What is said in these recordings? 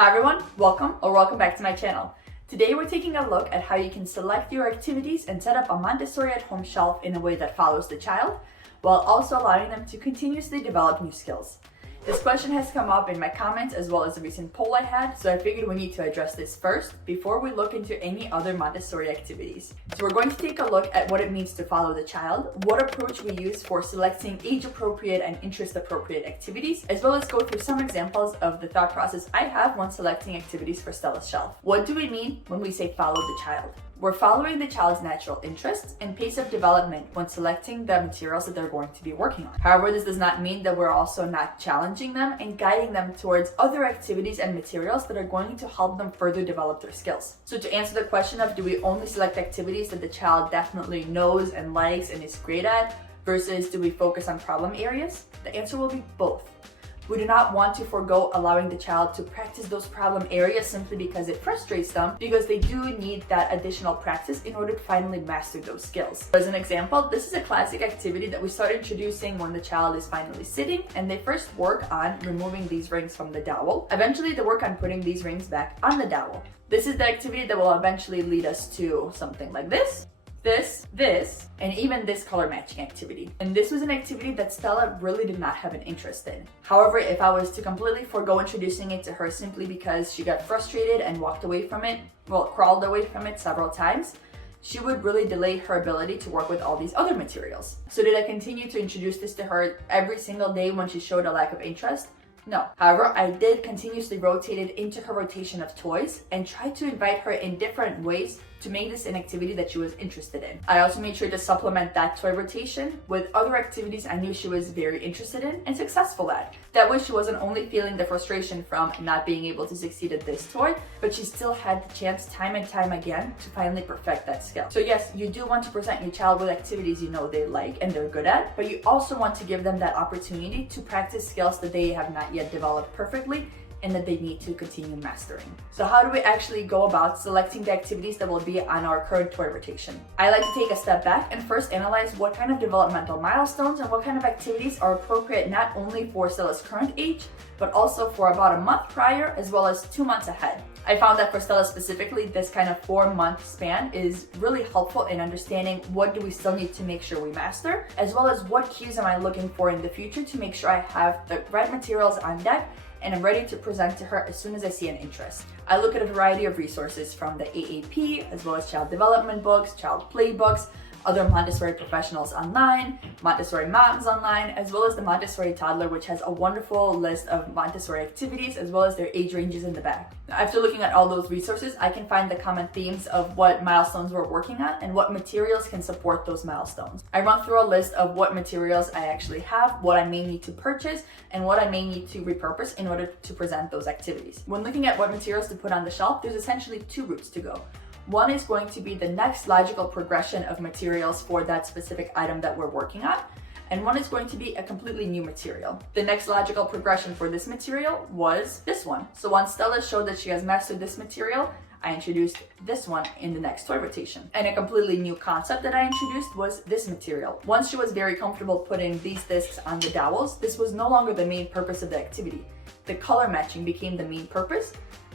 Hi everyone, welcome back to my channel. Today we're taking a look at how you can select your activities and set up a Montessori at home shelf in a way that follows the child, while also allowing them to continuously develop new skills. This question has come up in my comments as well as a recent poll I had, so I figured we need to address this first before we look into any other Montessori activities. So we're going to take a look at what it means to follow the child, what approach we use for selecting age-appropriate and interest-appropriate activities, as well as go through some examples of the thought process I have when selecting activities for Stella's shelf. What do we mean when we say follow the child? We're following the child's natural interests and pace of development when selecting the materials that they're going to be working on. However, this does not mean that we're also not challenging them and guiding them towards other activities and materials that are going to help them further develop their skills. So to answer the question of do we only select activities that the child definitely knows and likes and is great at versus do we focus on problem areas, the answer will be both. We do not want to forego allowing the child to practice those problem areas simply because it frustrates them, because they do need that additional practice in order to finally master those skills. As an example, this is a classic activity that we start introducing when the child is finally sitting and they first work on removing these rings from the dowel. Eventually they work on putting these rings back on the dowel. This is the activity that will eventually lead us to something like this, and even this color matching activity. And this was an activity that Stella really did not have an interest in. However, if I was to completely forego introducing it to her simply because she got frustrated and walked away from it, crawled away from it several times, she would really delay her ability to work with all these other materials. So did I continue to introduce this to her every single day when she showed a lack of interest? No. However, I did continuously rotate it into her rotation of toys and tried to invite her in different ways to make this an activity that she was interested in. I also made sure to supplement that toy rotation with other activities I knew she was very interested in and successful at. That way she wasn't only feeling the frustration from not being able to succeed at this toy, but she still had the chance time and time again to finally perfect that skill. So yes, you do want to present your child with activities you know they like and they're good at, but you also want to give them that opportunity to practice skills that they have not yet developed perfectly and that they need to continue mastering. So how do we actually go about selecting the activities that will be on our current toy rotation? I like to take a step back and first analyze what kind of developmental milestones and what kind of activities are appropriate not only for Stella's current age, but also for about a month prior as well as 2 months ahead. I found that for Stella specifically, this kind of 4-month span is really helpful in understanding what do we still need to make sure we master, as well as what cues am I looking for in the future to make sure I have the right materials on deck and I'm ready to present to her as soon as I see an interest. I look at a variety of resources from the AAP, as well as child development books, child play books, other Montessori professionals online, Montessori moms online, as well as the Montessori toddler, which has a wonderful list of Montessori activities as well as their age ranges in the back. After looking at all those resources, I can find the common themes of what milestones we're working on and what materials can support those milestones. I run through a list of what materials I actually have, what I may need to purchase, and what I may need to repurpose in order to present those activities. When looking at what materials to put on the shelf, there's essentially 2 routes to go. One is going to be the next logical progression of materials for that specific item that we're working on, and one is going to be a completely new material. The next logical progression for this material was this one. So once Stella showed that she has mastered this material, I introduced this one in the next toy rotation. And a completely new concept that I introduced was this material. Once she was very comfortable putting these discs on the dowels, this was no longer the main purpose of the activity. The color matching became the main purpose,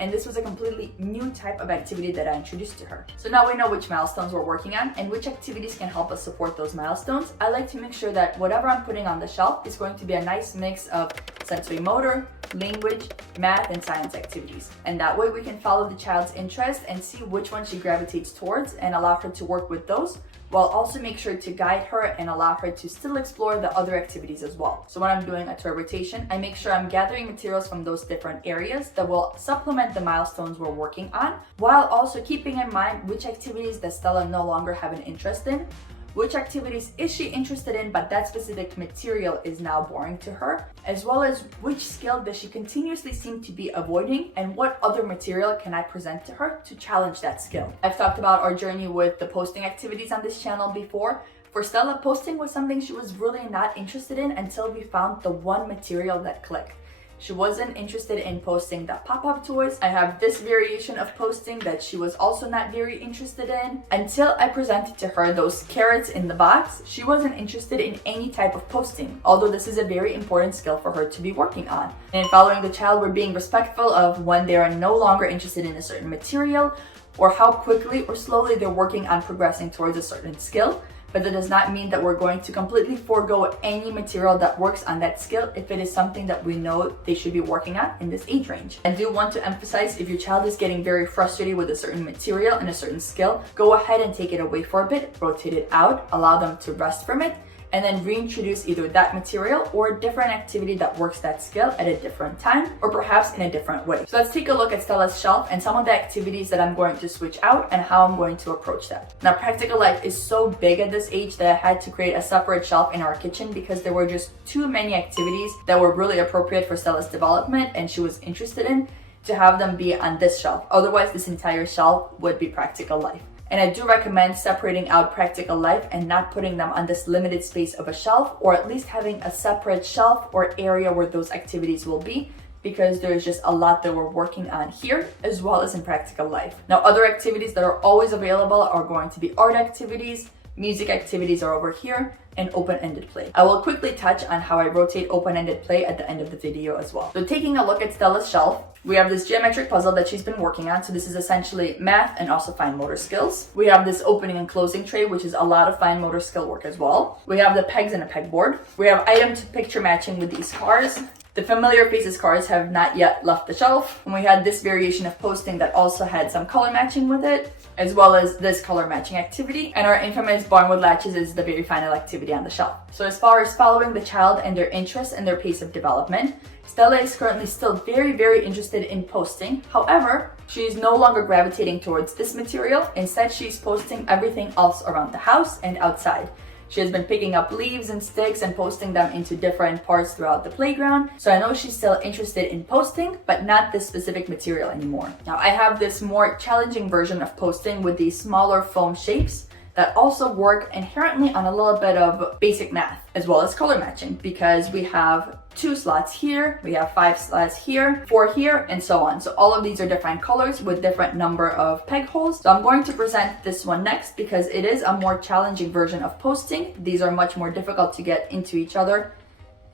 and this was a completely new type of activity that I introduced to her. So now we know which milestones we're working on and which activities can help us support those milestones. I like to make sure that whatever I'm putting on the shelf is going to be a nice mix of sensory motor, language, math, and science activities. And that way we can follow the child's interest and see which one she gravitates towards and allow her to work with those, while also make sure to guide her and allow her to still explore the other activities as well. So when I'm doing a toy rotation, I make sure I'm gathering materials from those different areas that will supplement the milestones we're working on, while also keeping in mind which activities that Stella no longer have an interest in, which activities is she interested in but that specific material is now boring to her, as well as which skill does she continuously seem to be avoiding and what other material can I present to her to challenge that skill. I've talked about our journey with the posting activities on this channel before. For Stella, posting was something she was really not interested in until we found the one material that clicked. She wasn't interested in posting the pop-up toys. I have this variation of posting that she was also not very interested in. Until I presented to her those carrots in the box, she wasn't interested in any type of posting, although this is a very important skill for her to be working on. And in following the child, we're being respectful of when they are no longer interested in a certain material or how quickly or slowly they're working on progressing towards a certain skill. But that does not mean that we're going to completely forego any material that works on that skill if it is something that we know they should be working on in this age range. I do want to emphasize, if your child is getting very frustrated with a certain material and a certain skill, go ahead and take it away for a bit, rotate it out, allow them to rest from it, and then reintroduce either that material or a different activity that works that skill at a different time, or perhaps in a different way. So let's take a look at Stella's shelf and some of the activities that I'm going to switch out and how I'm going to approach that. Now, practical life is so big at this age that I had to create a separate shelf in our kitchen because there were just too many activities that were really appropriate for Stella's development and she was interested in to have them be on this shelf. Otherwise, this entire shelf would be practical life. And I do recommend separating out practical life and not putting them on this limited space of a shelf, or at least having a separate shelf or area where those activities will be, because there's just a lot that we're working on here as well as in practical life. Now, other activities that are always available are going to be art activities, music activities are over here, and open-ended play. I will quickly touch on how I rotate open-ended play at the end of the video as well. So taking a look at Stella's shelf, we have this geometric puzzle that she's been working on. So this is essentially math and also fine motor skills. We have this opening and closing tray, which is a lot of fine motor skill work as well. We have the pegs and a pegboard. We have item to picture matching with these cars. The familiar faces cards have not yet left the shelf. And we had this variation of posting that also had some color matching with it, as well as this color matching activity. And our infamous barn with latches is the very final activity on the shelf. So as far as following the child and their interests and their pace of development, Stella is currently still very interested in posting. However, she is no longer gravitating towards this material. Instead, she's posting everything else around the house and outside. She has been picking up leaves and sticks and posting them into different parts throughout the playground. So I know she's still interested in posting, but not this specific material anymore. Now, I have this more challenging version of posting with these smaller foam shapes that also work inherently on a little bit of basic math as well as color matching, because we have 2 slots here, we have 5 slots here, 4 here, and so on. So all of these are different colors with different number of peg holes. So I'm going to present this one next because it is a more challenging version of posting. These are much more difficult to get into each other,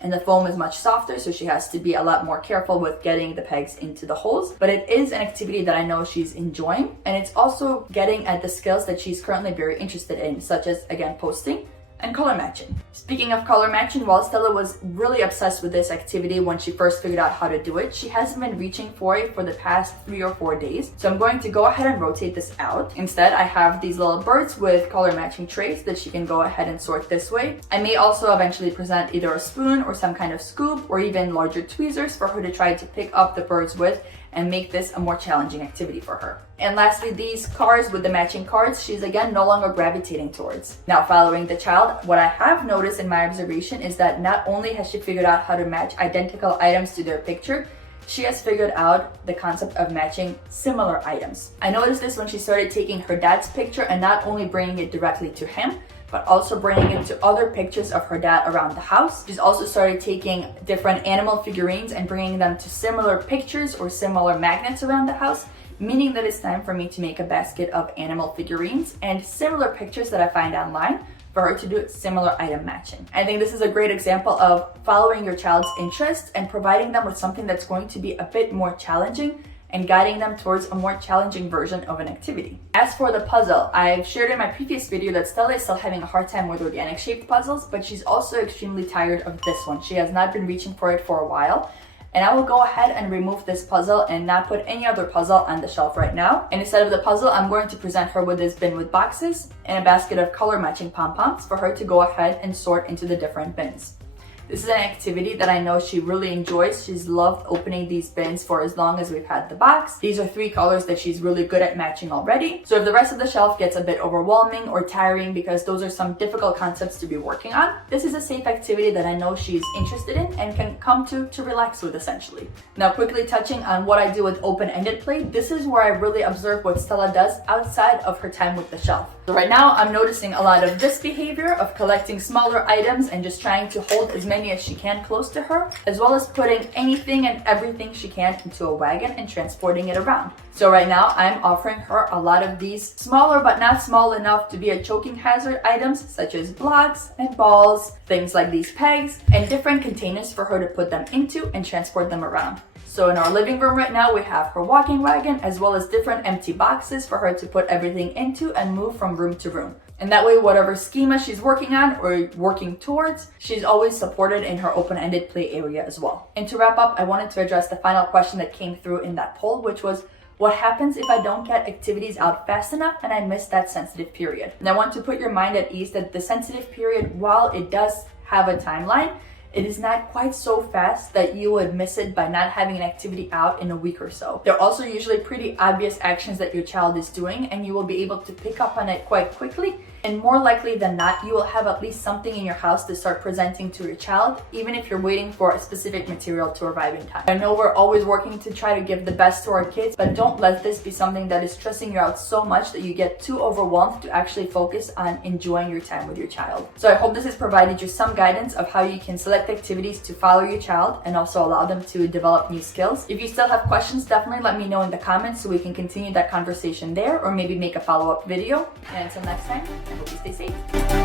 and the foam is much softer, so she has to be a lot more careful with getting the pegs into the holes. But it is an activity that I know she's enjoying, and it's also getting at the skills that she's currently very interested in, such as, again, posting and color matching. Speaking of color matching, while Stella was really obsessed with this activity when she first figured out how to do it, she hasn't been reaching for it for the past 3 or 4 days. So I'm going to go ahead and rotate this out. Instead, I have these little birds with color matching trays that she can go ahead and sort this way. I may also eventually present either a spoon or some kind of scoop or even larger tweezers for her to try to pick up the birds with and make this a more challenging activity for her. And lastly, these cards with the matching cards, she's again no longer gravitating towards. Now, following the child, what I have noticed in my observation is that not only has she figured out how to match identical items to their picture, she has figured out the concept of matching similar items. I noticed this when she started taking her dad's picture and not only bringing it directly to him, but also bringing it to other pictures of her dad around the house. She's also started taking different animal figurines and bringing them to similar pictures or similar magnets around the house, meaning that it's time for me to make a basket of animal figurines and similar pictures that I find online for her to do similar item matching. I think this is a great example of following your child's interests and providing them with something that's going to be a bit more challenging and guiding them towards a more challenging version of an activity. As for the puzzle, I've shared in my previous video that Stella is still having a hard time with organic shaped puzzles, but she's also extremely tired of this one. She has not been reaching for it for a while. And I will go ahead and remove this puzzle and not put any other puzzle on the shelf right now. And instead of the puzzle, I'm going to present her with this bin with boxes and a basket of color matching pom-poms for her to go ahead and sort into the different bins. This is an activity that I know she really enjoys. She's loved opening these bins for as long as we've had the box. These are 3 colors that she's really good at matching already. So if the rest of the shelf gets a bit overwhelming or tiring because those are some difficult concepts to be working on, this is a safe activity that I know she's interested in and can come to relax with essentially. Now, quickly touching on what I do with open-ended play, this is where I really observe what Stella does outside of her time with the shelf. So right now I'm noticing a lot of this behavior of collecting smaller items and just trying to hold as many many as she can close to her, as well as putting anything and everything she can into a wagon and transporting it around. So right now I'm offering her a lot of these smaller but not small enough to be a choking hazard items, such as blocks and balls, things like these pegs, and different containers for her to put them into and transport them around. So in our living room right now, we have her walking wagon as well as different empty boxes for her to put everything into and move from room to room. And that way, whatever schema she's working on or working towards, she's always supported in her open-ended play area as well. And to wrap up, I wanted to address the final question that came through in that poll, which was, what happens if I don't get activities out fast enough and I miss that sensitive period? And I want to put your mind at ease that the sensitive period, while it does have a timeline, it is not quite so fast that you would miss it by not having an activity out in a week or so. They're also usually pretty obvious actions that your child is doing, and you will be able to pick up on it quite quickly. And more likely than not, you will have at least something in your house to start presenting to your child, even if you're waiting for a specific material to arrive in time. I know we're always working to try to give the best to our kids, but don't let this be something that is stressing you out so much that you get too overwhelmed to actually focus on enjoying your time with your child. So I hope this has provided you some guidance of how you can select activities to follow your child and also allow them to develop new skills. If you still have questions, definitely let me know in the comments so we can continue that conversation there, or maybe make a follow-up video. And until next time, I hope you stay safe.